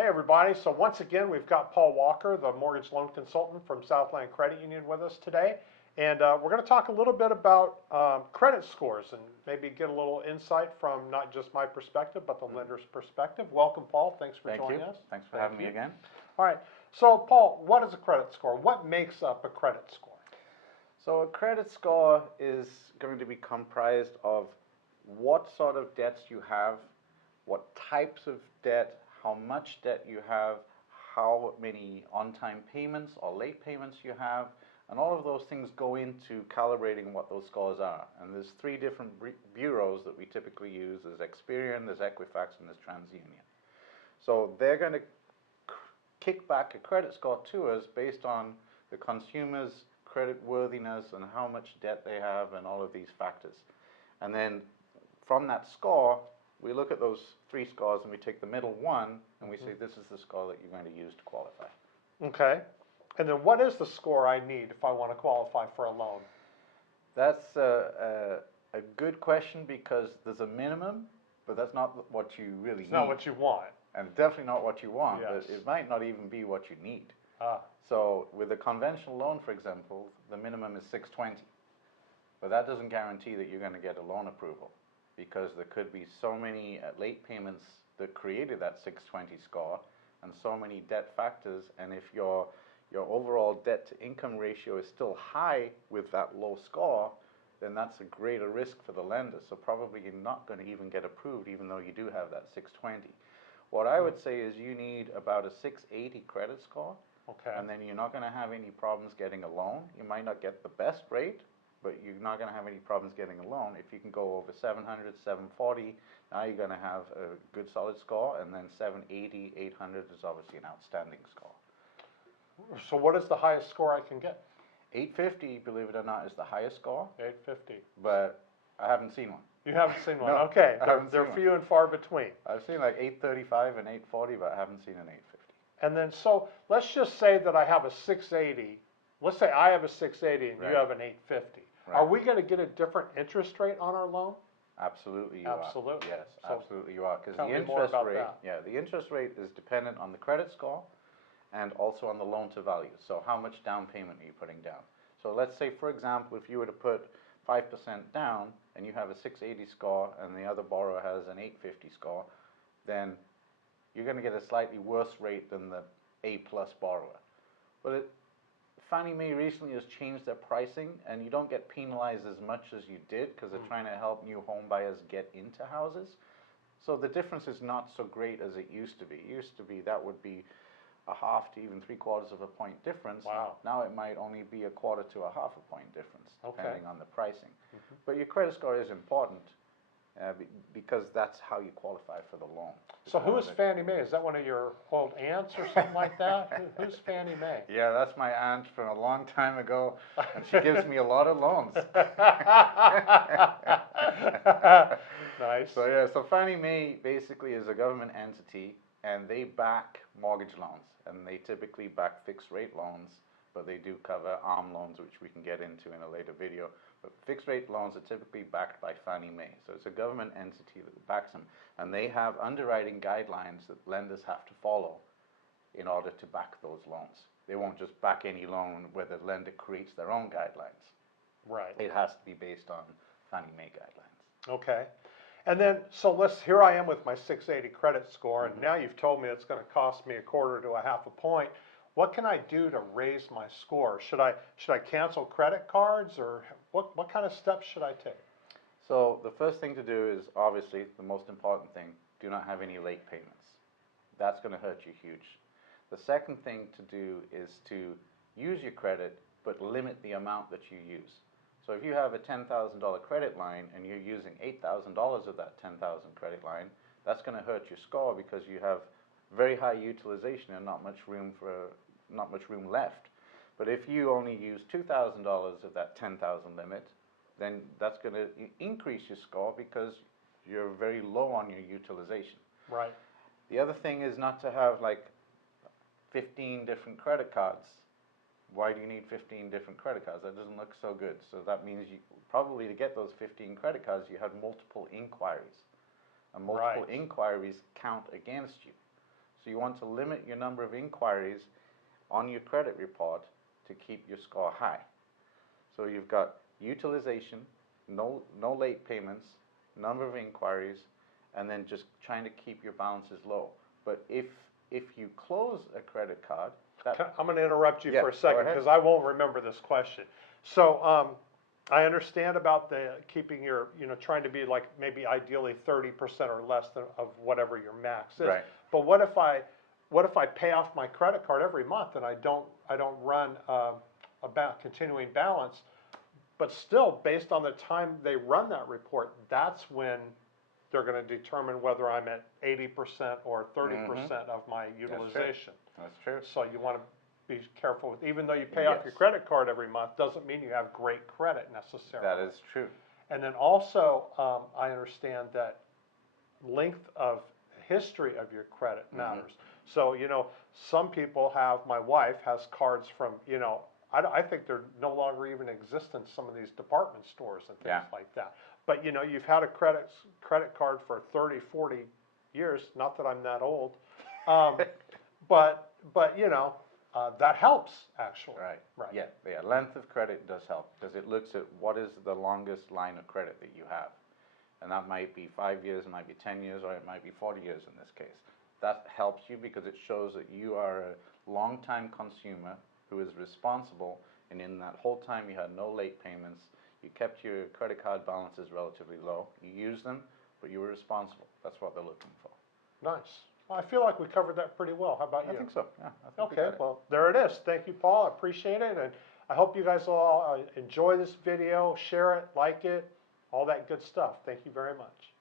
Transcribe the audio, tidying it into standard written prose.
Hey everybody, so once again we've got Paul Walker, the mortgage loan consultant from Southland Credit Union with us today. And we're going to talk a little bit about credit scores and maybe get a little insight from not just my perspective, but the lender's perspective. Welcome, Paul. Thanks for joining us. Thanks for having me again. All right. So, Paul, what is a credit score? What makes up a credit score? So a credit score is going to be comprised of what sort of debts you have, what types of debt, how much debt you have, how many on-time payments or late payments you have, and all of those things go into calibrating what those scores are. And there's three different bureaus that we typically use. There's Experian, there's Equifax, and there's TransUnion. So they're going to kick back a credit score to us based on the consumer's credit worthiness and how much debt they have and all of these factors. And then from that score, we look at those three scores and we take the middle one and we say this is the score that you're going to use to qualify. Okay. And then what is the score I need if I want to qualify for a loan? That's a good question because there's a minimum, but that's not what you really need. It's not what you want. And definitely not what you want, Yes. but it might not even be what you need. Ah. So with a conventional loan, for example, the minimum is 620. But that doesn't guarantee that you're going to get a loan approval because there could be so many late payments that created that 620 score and so many debt factors. And if your overall debt to income ratio is still high with that low score, then that's a greater risk for the lender. So probably you're not going to even get approved even though you do have that 620. What I would say is you need about a 680 credit score. Okay. And then you're not going to have any problems getting a loan. You might not get the best rate, but you're not going to have any problems getting a loan. If you can go over 700, 740, now you're going to have a good solid score, and then 780, 800 is obviously an outstanding score. So what is the highest score I can get? 850, believe it or not, is the highest score. 850. But I haven't seen one. You haven't seen one? No, Okay. I haven't They're seen few and far between. I've seen like 835 and 840, but I haven't seen an 850. And then, so let's just say that I have a 680. Let's say I have a 680 and Right. you have an 850. Right. Are we going to get a different interest rate on our loan? Absolutely you Absolutely. are. Yes, So absolutely you are. Because tell the me more interest about rate, that. yeah, the interest rate is dependent on the credit score and also on the loan to value. So how much down payment are you putting down? So let's say, for example, if you were to put 5% down and you have a 680 score and the other borrower has an 850 score, then you're going to get a slightly worse rate than the A-plus borrower. But Fannie Mae recently has changed their pricing, and you don't get penalized as much as you did because they're trying to help new home buyers get into houses. So the difference is not so great as it used to be. It used to be that would be a half to even 3/4 of a point difference. Wow. Now it might only be a quarter to a half a point difference, depending Okay. on the pricing. But your credit score is important because that's how you qualify for the loan. So who is Fannie Mae? Is that one of your old aunts or something like that? Who's Fannie Mae? Yeah, that's my aunt from a long time ago, and she gives me a lot of loans. Nice. So yeah, so Fannie Mae basically is a government entity, and they back mortgage loans, and they typically back fixed rate loans, but they do cover ARM loans, which we can get into in a later video. But fixed rate loans are typically backed by Fannie Mae, so it's a government entity that backs them, and they have underwriting guidelines that lenders have to follow in order to back those loans. They won't just back any loan where the lender creates their own guidelines. Right. It has to be based on Fannie Mae guidelines. Okay. And then, so here I am with my 680 credit score, and now you've told me it's going to cost me a quarter to a half a point. What can I do to raise my score? Should I cancel credit cards, or what kind of steps should I take? So the first thing to do is, obviously, the most important thing, do not have any late payments. That's going to hurt you huge. The second thing to do is to use your credit, but limit the amount that you use. So if you have a $10,000 credit line and you're using $8,000 of that $10,000 credit line, that's going to hurt your score because you have very high utilization and not much room left. But if you only use $2,000 of that $10,000 limit, then that's going to increase your score because you're very low on your utilization. Right. The other thing is not to have like 15 different credit cards. Why do you need 15 different credit cards? That doesn't look so good. So that means you probably, to get those 15 credit cards, you had multiple inquiries. And multiple inquiries count against you. So you want to limit your number of inquiries on your credit report to keep your score high. So you've got utilization, no late payments, number of inquiries, and then just trying to keep your balances low. But if you close a credit card, I'm going to interrupt you Yeah, for a go second ahead. because I won't remember this question. So I understand about the keeping your, trying to be like maybe ideally 30% or less of whatever your max is. Right. But what if I pay off my credit card every month and I don't run continuing balance, but still based on the time they run that report, that's when they're going to determine whether I'm at 80% or 30% of my utilization. That's true. So you want to be careful with, even though you pay off your credit card every month, doesn't mean you have great credit necessarily. That is true. And then also, I understand that length of history of your credit matters. So, some people have, my wife has cards from, I think they're no longer even in existence, some of these department stores and things like that. But, you've had a credit card for 30, 40 years, not that I'm that old, but that helps, actually. Right. Yeah. Length of credit does help because it looks at what is the longest line of credit that you have. And that might be 5 years, it might be 10 years, or it might be 40 years in this case. That helps you because it shows that you are a long-time consumer who is responsible, and in that whole time you had no late payments, you kept your credit card balances relatively low, you used them, but you were responsible. That's what they're looking for. Nice. Well, I feel like we covered that pretty well. How about you? I think so, yeah. I think we got Okay, it. well, there it is. Thank you, Paul. I appreciate it. And I hope you guys all enjoy this video, share it, like it, all that good stuff. Thank you very much.